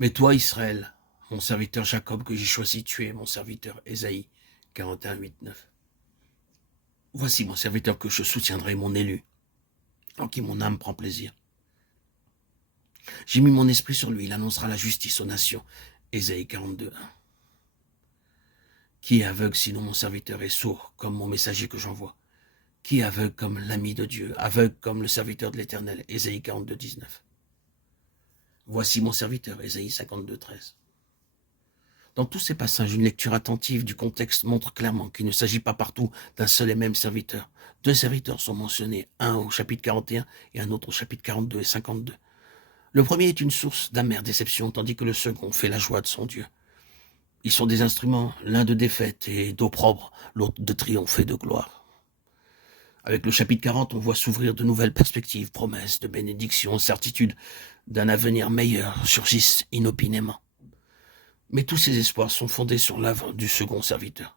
Mais toi, Israël, mon serviteur Jacob, que j'ai choisi, tu es mon serviteur Ésaïe, 41, 8, 9. Voici mon serviteur que je soutiendrai, mon élu, en qui mon âme prend plaisir. J'ai mis mon esprit sur lui, il annoncera la justice aux nations. Ésaïe 42, 1. Qui est aveugle sinon mon serviteur est sourd, comme mon messager que j'envoie? Qui est aveugle comme l'ami de Dieu, aveugle comme le serviteur de l'Éternel? Ésaïe 42, 19. Voici mon serviteur, Ésaïe 52, 13. Dans tous ces passages, une lecture attentive du contexte montre clairement qu'il ne s'agit pas partout d'un seul et même serviteur. Deux serviteurs sont mentionnés, un au chapitre 41 et un autre au chapitre 42 et 52. Le premier est une source d'amère déception, tandis que le second fait la joie de son Dieu. Ils sont des instruments, l'un de défaite et d'opprobre, l'autre de triomphe et de gloire. Avec le chapitre 40, on voit s'ouvrir de nouvelles perspectives, promesses de bénédiction, certitudes d'un avenir meilleur surgissent inopinément. Mais tous ces espoirs sont fondés sur l'œuvre du second serviteur.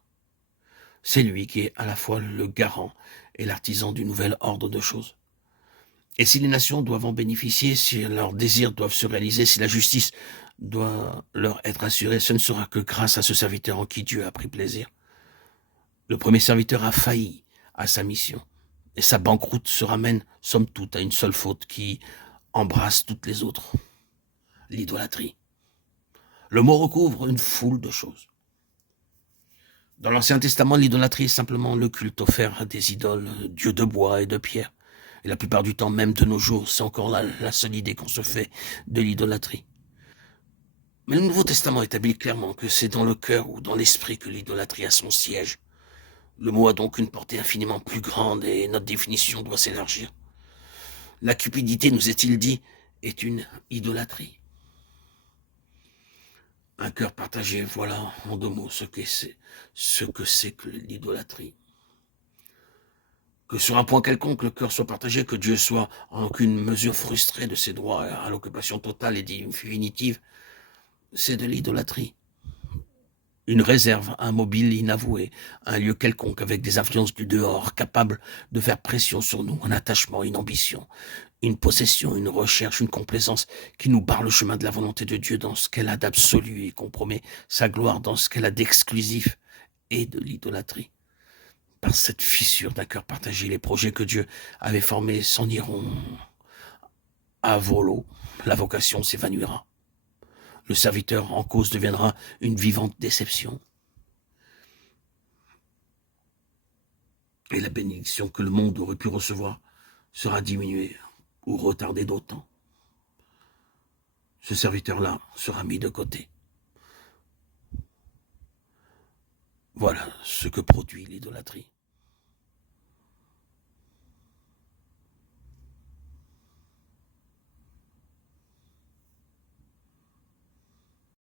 C'est lui qui est à la fois le garant et l'artisan du nouvel ordre de choses. Et si les nations doivent en bénéficier, si leurs désirs doivent se réaliser, si la justice doit leur être assurée, ce ne sera que grâce à ce serviteur en qui Dieu a pris plaisir. Le premier serviteur a failli à sa mission, et sa banqueroute se ramène, somme toute, à une seule faute qui embrasse toutes les autres, l'idolâtrie. Le mot recouvre une foule de choses. Dans l'Ancien Testament, l'idolâtrie est simplement le culte offert à des idoles, dieux de bois et de pierre. Et la plupart du temps, même de nos jours, c'est encore la seule idée qu'on se fait de l'idolâtrie. Mais le Nouveau Testament établit clairement que c'est dans le cœur ou dans l'esprit que l'idolâtrie a son siège. Le mot a donc une portée infiniment plus grande et notre définition doit s'élargir. La cupidité, nous est-il dit, est une idolâtrie. Un cœur partagé, voilà en deux mots ce que c'est que l'idolâtrie. Que sur un point quelconque, le cœur soit partagé, que Dieu soit en aucune mesure frustré de ses droits à l'occupation totale et définitive, c'est de l'idolâtrie. Une réserve, un mobile inavoué, un lieu quelconque avec des influences du dehors, capable de faire pression sur nous, un attachement, une ambition, une possession, une recherche, une complaisance qui nous barre le chemin de la volonté de Dieu dans ce qu'elle a d'absolu et compromet sa gloire dans ce qu'elle a d'exclusif et de l'idolâtrie. Par cette fissure d'un cœur partagé, les projets que Dieu avait formés s'en iront à volo, la vocation s'évanouira. Le serviteur en cause deviendra une vivante déception. Et la bénédiction que le monde aurait pu recevoir sera diminuée ou retardée d'autant. Ce serviteur-là sera mis de côté. Voilà ce que produit l'idolâtrie.